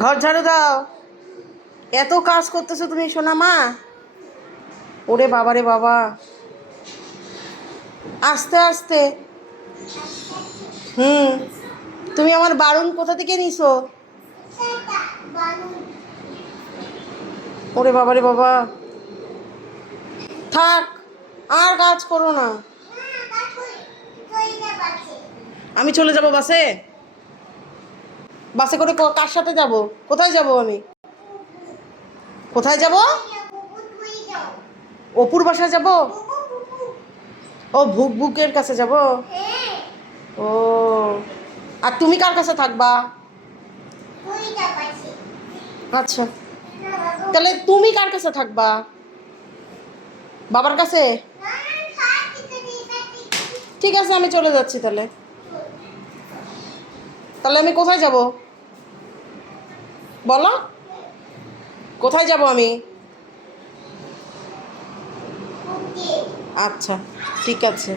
ঘর ঝাড়ু দাও। এত কাজ করতেছো তুমি সোনা মা। ওরে বাবা রে বাবা, আস্তে আস্তে। হুম, তুমি আমার বারুন কোথা থেকে নিছো? ওরে বাবা রে বাবা, থাক, আর কাজ করো না। আমি চলে যাব বাসে। বাসে করে কার সাথে যাব? কোথায় যাব আমি? কোথায় যাব? অপুর বাসায় যাব? ও ভুক ভুকের কাছে যাব? ও, আর তুমি কার কাছে থাকবা? আচ্ছা, তাহলে তুমি কার কাছে থাকবা? বাবার কাছে? ঠিক আছে, আমি চলে যাচ্ছি তাহলে। তাহলে আমি কোথায় যাব বলো? কোথায় যাব আমি? আচ্ছা, ঠিক আছে।